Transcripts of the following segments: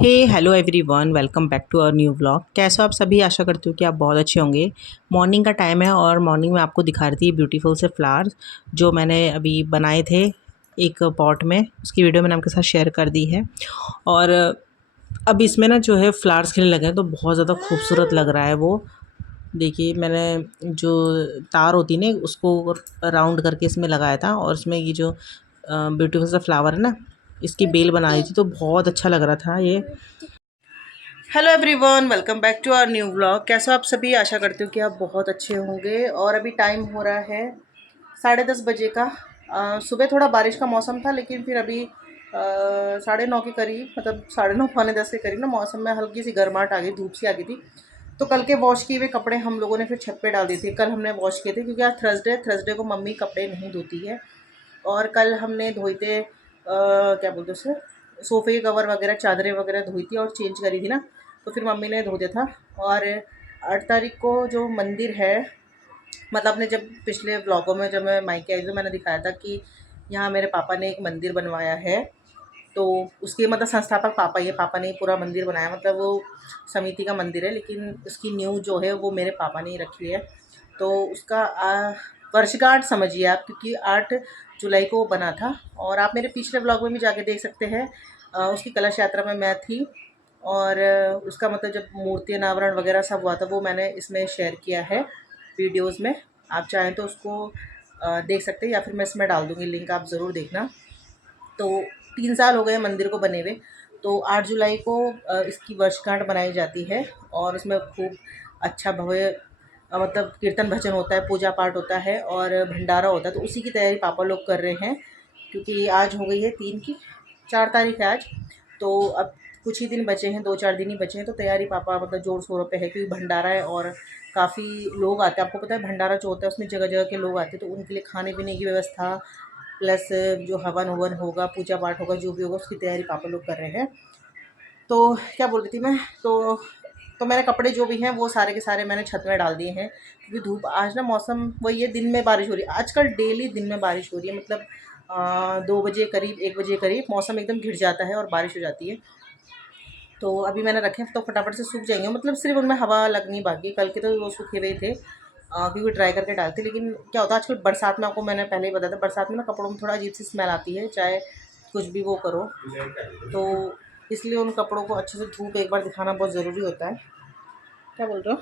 Hey hello everyone, welcome back to our new vlog. कैसे हो आप सभी? आशा करती हूँ कि आप बहुत अच्छे होंगे। मॉर्निंग का टाइम है और मॉर्निंग में आपको दिखा रही थी ब्यूटीफुल से फ्लावर्स जो मैंने अभी बनाए थे एक पॉट में। उसकी वीडियो मैंने आपके साथ शेयर कर दी है। और अब इसमें ना जो है फ्लावर्स खिलने लगे हैं तो बहुत ज़्यादा खूबसूरत लग रहा है वो। देखिए, मैंने जो तार होती है ना उसको राउंड करके इसमें लगाया था और इसमें ये जो ब्यूटीफुल सा फ्लावर है ना, इसकी बेल बना रही थी तो बहुत अच्छा लग रहा था ये। Hello everyone, welcome back to our new vlog. कैसे हो आप सभी? आशा करती हूँ कि आप बहुत अच्छे होंगे। और अभी टाइम हो रहा है 10:30 बजे का। सुबह थोड़ा बारिश का मौसम था, लेकिन फिर अभी 9:30 के करीब, मतलब 9:30 पौने 10 के करीब ना मौसम में हल्की सी गर्माहट आ गई, धूप सी आ गई थी। तो कल के वॉश किए हुए कपड़े हम लोगों ने फिर छत पे डाल दिए थे। कल हमने वॉश किए थे क्योंकि आज थर्सडे को मम्मी कपड़े नहीं धोती है। और कल हमने धोए थे क्या बोलते उसे, सोफ़े के कवर वगैरह, चादरें वगैरह धोई थी और चेंज करी थी ना, तो फिर मम्मी ने धो दिया था। और 8 तारीख को जो मंदिर है, मतलब अपने जब पिछले व्लॉगों में जब मैं मायके आई तो मैंने दिखाया था कि यहाँ मेरे पापा ने एक मंदिर बनवाया है। तो उसके मतलब संस्थापक पापा ही है, पापा ने ही पूरा मंदिर बनाया। मतलब वो समिति का मंदिर है, लेकिन उसकी नींव जो है वो मेरे पापा ने ही रखी है। तो उसका वर्षगांठ समझिए आप, क्योंकि 8 जुलाई को वो बना था। और आप मेरे पिछले ब्लॉग में भी जाके देख सकते हैं। उसकी कलश यात्रा में मैं थी। और उसका मतलब जब मूर्ति अनावरण वगैरह सब हुआ था वो मैंने इसमें शेयर किया है वीडियोज़ में। आप चाहें तो उसको देख सकते हैं, या फिर मैं इसमें डाल दूँगी लिंक, आप ज़रूर देखना। तो 3 साल हो गए मंदिर को बने हुए। तो 8 जुलाई को इसकी वर्षगांठ मनाई जाती है। और उसमें खूब अच्छा भव्य मतलब कीर्तन भजन होता है, पूजा पाठ होता है और भंडारा होता है। तो उसी की तैयारी पापा लोग कर रहे हैं, क्योंकि आज हो गई है 3 की, 4 तारीख है आज। तो अब कुछ ही दिन बचे हैं, 2-4 दिन ही बचे हैं। तो तैयारी पापा मतलब ज़ोर शोरों पे है, क्योंकि भंडारा है और काफ़ी लोग आते हैं। आपको पता है भंडारा जो होता है उसमें जगह जगह के लोग आते हैं, तो उनके लिए खाने पीने की व्यवस्था प्लस जो हवन ववन होगा, पूजा पाठ होगा, जो भी होगा उसकी तैयारी पापा लोग कर रहे हैं। तो क्या बोल रही थी मैं, तो मैंने कपड़े जो भी हैं वो सारे के सारे मैंने छत में डाल दिए हैं, क्योंकि धूप आज ना मौसम वही है, दिन में बारिश हो रही है। आजकल डेली दिन में बारिश हो रही है, मतलब 2 बजे करीब, 1 बजे करीब मौसम एकदम घिर जाता है और बारिश हो जाती है। तो अभी मैंने रखे हैं तो फटाफट से सूख जाएंगे, मतलब सिर्फ उनमें हवा लगनी बाकी। कल के तो वो सूखे हुए थे, क्योंकि ड्राई करके डालते। लेकिन क्या होता है आजकल बरसात में, आपको मैंने पहले ही बताया था, बरसात में ना कपड़ों में थोड़ा अजीब सी स्मेल आती है, चाहे कुछ भी वो करो। तो इसलिए उन कपड़ों को अच्छे से धूप एक बार दिखाना बहुत ज़रूरी होता है। क्या बोल रहे हो?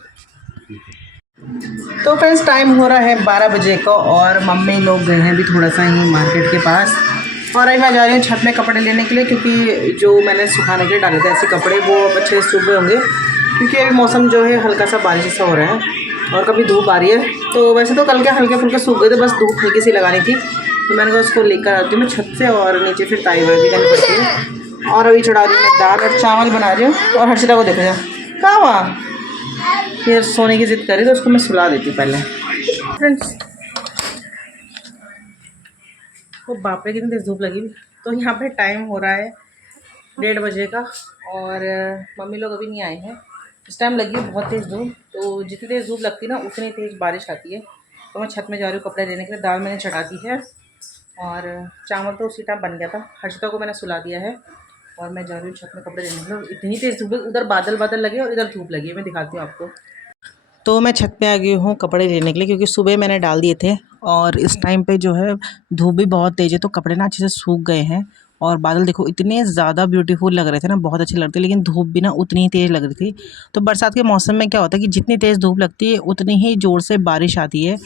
तो फ्रेंड्स, टाइम हो रहा है 12 बजे का और मम्मी लोग गए हैं अभी थोड़ा सा ही मार्केट के पास। और अभी मैं जा रही हूँ छत में कपड़े लेने के लिए, क्योंकि जो मैंने सुखाने के लिए डाले थे ऐसे कपड़े वो अब अच्छे से सूख गए होंगे, क्योंकि अभी मौसम जो है हल्का सा बारिश सा हो रहा है और कभी धूप आ रही है। तो वैसे तो कल के हल्के फुल्के सूख गए थे, बस धूप हल्की सी लगानी थी। तो मैंने कहा उसको लेकर आती हूँ मैं छत से, और नीचे फिर ताई वाई भी करनी पड़ती है। और अभी चढ़ा रही हूँ मैं दाल और चावल बना रही हूँ। और हर्षिता को देखो जा, कहाँ वहाँ फिर सोने की ज़िद करी, तो उसको मैं सुला देती हूँ पहले। फ्रेंड्स, वो बाप रे कितनी तेज़ धूप लगी हुई। तो यहाँ पे टाइम हो रहा है 1:30 बजे का और मम्मी लोग अभी नहीं आए हैं। इस टाइम लगी है बहुत तेज़ धूप, तो जितनी तेज़ धूप लगती है ना उतनी तेज़ बारिश आती है। तो मैं छत में जा रही हूँ कपड़े लेने के लिए। दाल मैंने चढ़ा दी है और चावल तो उसी टाइम बन गया था। हर्षिता को मैंने सुला दिया है और मैं जा रही हूँ छत में कपड़े लेने के लिए। इतनी तेज़ धूप है, उधर बादल बादल लगे और इधर धूप लगी है। मैं दिखाती हूँ आपको। तो मैं छत पे आ गई हूँ कपड़े लेने के लिए, क्योंकि सुबह मैंने डाल दिए थे और इस टाइम पे जो है धूप भी बहुत तेज़ है, तो कपड़े ना अच्छे से सूख गए हैं। और बादल देखो इतने ज़्यादा ब्यूटीफुल लग रहे थे ना, बहुत अच्छे लगते, लेकिन धूप भी ना उतनी ही तेज़ लग रही थी। तो बरसात के मौसम में क्या होता है कि जितनी तेज़ धूप लगती है उतनी ही ज़ोर से बारिश आती है।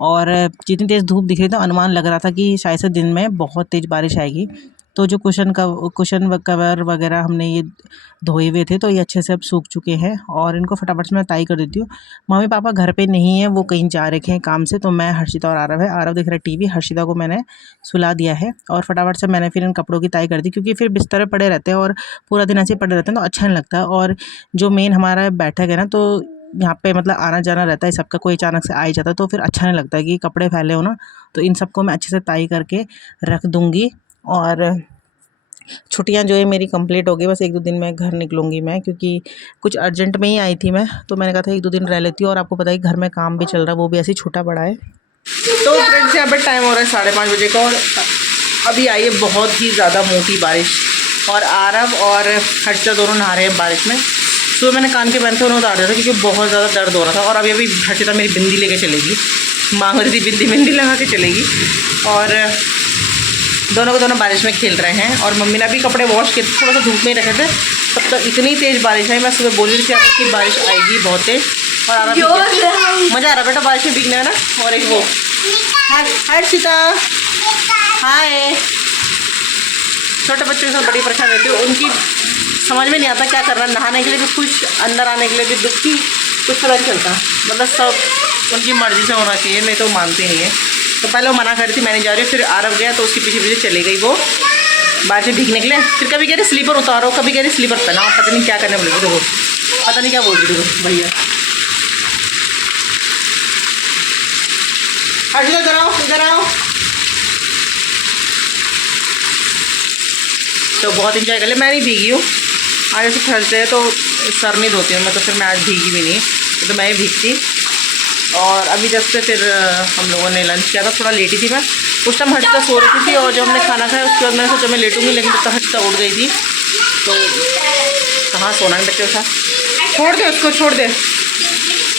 और जितनी तेज़ धूप दिख रही थी तो अनुमान लग रहा था कि शायद से दिन में बहुत तेज़ बारिश आएगी। तो जो कुशन कवर वगैरह हमने ये धोए हुए थे, तो ये अच्छे से अब सूख चुके हैं और इनको फटाफट से मैं ताई कर देती हूँ। मम्मी पापा घर पे नहीं है, वो कहीं जा रखे हैं काम से। तो मैं, हर्षिता और आरव है। आरव देख रहा है टीवी, हर्षिता को मैंने सुला दिया है और फटाफट से मैंने फिर इन कपड़ों की ताई कर दी, क्योंकि फिर बिस्तर पे पड़े रहते हैं और पूरा दिन ऐसे ही पड़े रहते हैं तो अच्छा नहीं लगता। और जो मेन हमारा बैठक है ना, तो यहाँ पे मतलब आना जाना रहता है सबका, कोई अचानक से आ ही जाता है तो फिर अच्छा नहीं लगता है कि कपड़े फैले हो ना। तो इन सबको मैं अच्छे से ताई करके रख दूँगी। और छुट्टियां जो है मेरी कंप्लीट हो गई, बस 1-2 दिन में घर निकलूँगी मैं, क्योंकि कुछ अर्जेंट में ही आई थी मैं। तो मैंने कहा था 1-2 दिन रह लेती हूँ। और आपको पता है घर में काम भी चल रहा है, वो भी ऐसे ही छोटा बड़ा है। तो फ्रेंड्स, यहाँ पर टाइम हो रहा है 5:30 बजे का और अभी आई है बहुत ही ज़्यादा मोटी बारिश। और आरव और हर्षिता दोनों नहा रहे हैं बारिश में। सुबह मैंने कान के पहनते उन्होंने उतार दिया था क्योंकि बहुत ज़्यादा दर्द हो रहा था। और अभी अभी हर्षिता मेरी बिंदी लेके चलेगी, मांग रही थी बिंदी लगा के चलेगी। और दोनों को दोनों बारिश में खेल रहे हैं। और मम्मी ने अभी कपड़े वॉश किए, थोड़ा सा धूप में ही रखे थे, तब तक इतनी तेज़ बारिश आई। मैं सुबह बोल रही थी आपकी बारिश आएगी बहुत तेज़। और आ रहा मज़ा आ रहा बेटा बारिश में भीगने में ना। और एक वो हर्षिता हाय, छोटे बच्चों के साथ बड़ी परेशान रहती हूँ, उनकी समझ में नहीं आता क्या करना, नहाने के लिए भी खुश, अंदर आने के लिए भी दुखी, कुछ पता नहीं चलता। मतलब सब उनकी मर्ज़ी से होना चाहिए, नहीं तो मानते नहीं है। तो पहले वो मना कर रही थी, मैं नहीं जा रही, फिर आरव गया तो उसके पीछे पीछे चली गई वो बारिश में भीगने के लिए। फिर कभी कह रही स्लीपर उतारो, कभी कह रही स्लीपर पहनाओ, पता नहीं क्या करने बोले थे। देखो पता नहीं क्या बोल रही थी भैया। हर्षिता इधर आओ, इधर आओ। तो बहुत इंजॉय कर लिया। मैं नहीं भीगी हूँ, आज ऐसे थर्सडे है तो सर नहीं धोती हूँ मैं, तो फिर मैं आज भीगी भी नहीं, तो मैं ही भीगती। और अभी जब से फिर हम लोगों ने लंच किया था, थोड़ा लेटी थी मैं उस टाइम, हर्षिता सो रही थी। और जब हमने खाना खाया उसके बाद मैंने सोचा मैं लेटूंगी, लेकिन तब तक हर्षिता उठ गई थी। तो कहाँ सोना है बच्चे के साथ, छोड़ दे उसको, छोड़ दे।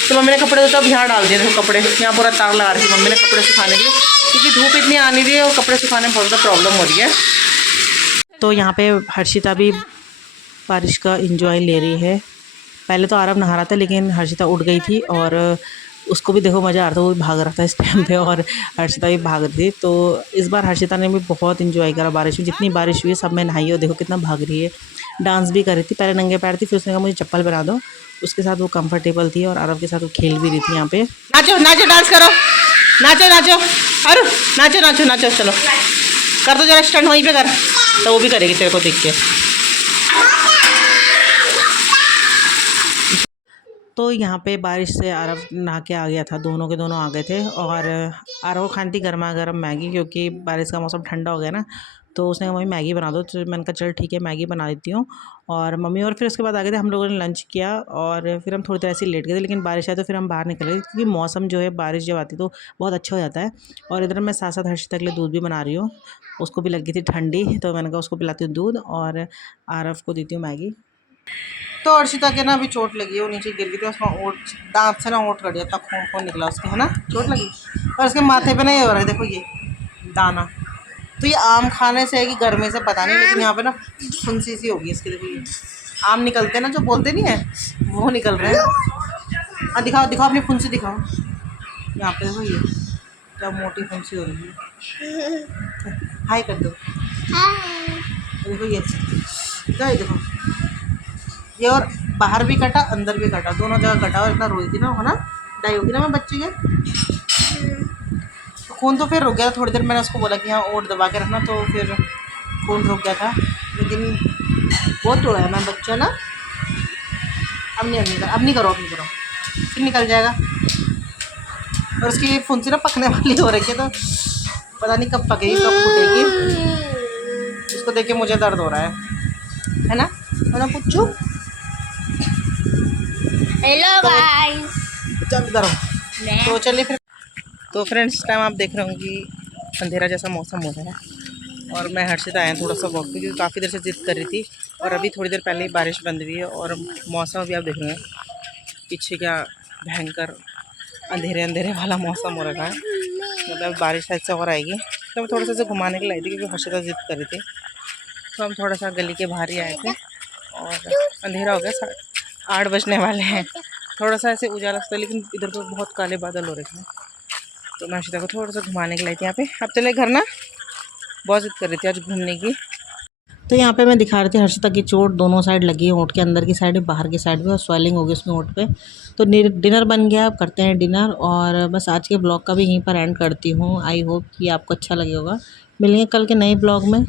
तो मम्मी ने कपड़े तो तब यहाँ डाल दिए थे, कपड़े यहाँ पूरा तार लगा रही थी मम्मी ने कपड़े सुखाने के लिए, क्योंकि धूप इतनी आ नहीं रही है और कपड़े सुखाने में बहुत ज़्यादा प्रॉब्लम हो रही है। तो यहाँ पे हर्षिता भी बारिश का एंजॉय ले रही है। पहले तो आरव नहा रहा था, लेकिन हर्षिता उठ गई थी और उसको भी देखो मज़ा आ रहा था, वो भी भाग रहा था इस टाइम पे, और हर्षिता भी भाग रही थी। तो इस बार हर्षिता ने भी बहुत एंजॉय करा बारिश में, जितनी बारिश हुई है सब में नहाई, और देखो कितना भाग रही है, डांस भी कर रही थी। पहले नंगे पैर थी, फिर उसने कहा मुझे चप्पल पहना दो, उसके साथ वो कंफर्टेबल थी और आरव के साथ वो खेल भी रही थी। यहाँ पे नाचो नाचो, डांस करो, नाचो नाचो, अरे नाचो नाचो नाचो, चलो कर दो जरा स्टैंड वहीं पे कर, तो वो भी करेगी तेरे को देख के। तो यहाँ पे बारिश से आरव नहा के आ गया था, दोनों के दोनों आ गए थे। और आरव खानी थी गर्मा गर्म मैगी, क्योंकि बारिश का मौसम ठंडा हो गया ना, तो उसने कहा मम्मी मैगी बना दो। तो मैंने कहा चल ठीक है मैगी बना देती हूँ। और मम्मी और फिर उसके बाद आ गए थे, हम लोगों ने लंच किया और फिर हम थोड़ी देर ऐसे ही लेट गए थे, लेकिन बारिश आई तो फिर हम बाहर निकल गए, क्योंकि मौसम जो है बारिश जब आती है तो बहुत अच्छा हो जाता है। और इधर मैं साथ साथ हर्षिता के लिए दूध भी बना रही हूँ, उसको भी लगी थी ठंडी, तो मैंने कहा उसको पिलाती हूँ दूध और आरव को देती हूँ मैगी। तो हर्षिता के ना अभी चोट लगी है, वो नीचे गिर गई थी, उसमें ओट दांत से ना ओट कट गया था, खून खून निकला उसके, है ना, चोट लगी। और उसके माथे पे ना ये हो रहा है, देखो ये दाना। तो ये आम खाने से है कि गर्मी से पता नहीं, लेकिन यहाँ पे ना फुंसी सी होगी इसकी, देखो ये आम निकलते हैं ना जो बोलते नहीं है, वो निकल रहे हैं। हाँ दिखाओ दिखाओ अपनी फुंसी दिखाओ, यहाँ पे देखो ये क्या मोटी फुंसी हो रही है। हाय कर दो, देखो ये देखो ये, और बाहर भी कटा अंदर भी कटा, दोनों जगह कटा। और इतना रोई थी ना, है ना, डाई होगी ना मैं बच्चे के, तो खून तो फिर रुक गया थोड़ी देर, मैंने उसको बोला कि हाँ ओट दबा के रखना, तो फिर खून रुक गया था, लेकिन बहुत तोड़ा है मैं बच्चा ना। अब नहीं करो, फिर निकल जाएगा। और उसकी फुंसी ना पकने वाली हो रही है, तो पता नहीं कब पकेगी कब फूटेगी, उसको देख के मुझे दर्द हो रहा है ना पुच्चू। हेलो गाइस, चल इधर आओ। तो चलिए फिर। तो फ्रेंड्स इस टाइम आप देख रहे होंगे कि अंधेरा जैसा मौसम हो रहा है, और मैं हर्षिता आया थोड़ा सा वॉक पे, क्योंकि काफ़ी देर से जिद कर रही थी। और अभी थोड़ी देर पहले ही बारिश बंद हुई है, और मौसम भी आप देख रहे हैं पीछे क्या भयंकर अंधेरे अंधेरे वाला मौसम हो रखा है, मतलब बारिश ऐसा और आएगी। तो मैं थोड़ा सा घुमाने के लिए आई थी, क्योंकि हर्षिता जिद कर रही थी। तो हम थोड़ा सा गली के बाहर ही आए थे, और अंधेरा हो गया, 8 बजने वाले हैं। थोड़ा सा ऐसे उजाला था, लेकिन इधर तो बहुत काले बादल हो रखे हैं। तो मैं हर्षिता को थोड़ा सा घुमाने के लिए थी यहाँ पे। अब चले घर ना, बहुत जिद कर रही थी आज घूमने की। तो यहाँ पे मैं दिखा रही थी हर्षिता की चोट दोनों साइड लगी है, होंठ के अंदर की साइड में बाहर की साइड में, और स्वेलिंग हो गई उसमें होंठ पे। तो डिनर बन गया, अब करते हैं डिनर। और बस आज के ब्लॉग का भी यहीं पर एंड करती हूँ। आई होप कि आपको अच्छा लगे होगा। मिलेंगे कल के नए ब्लॉग में।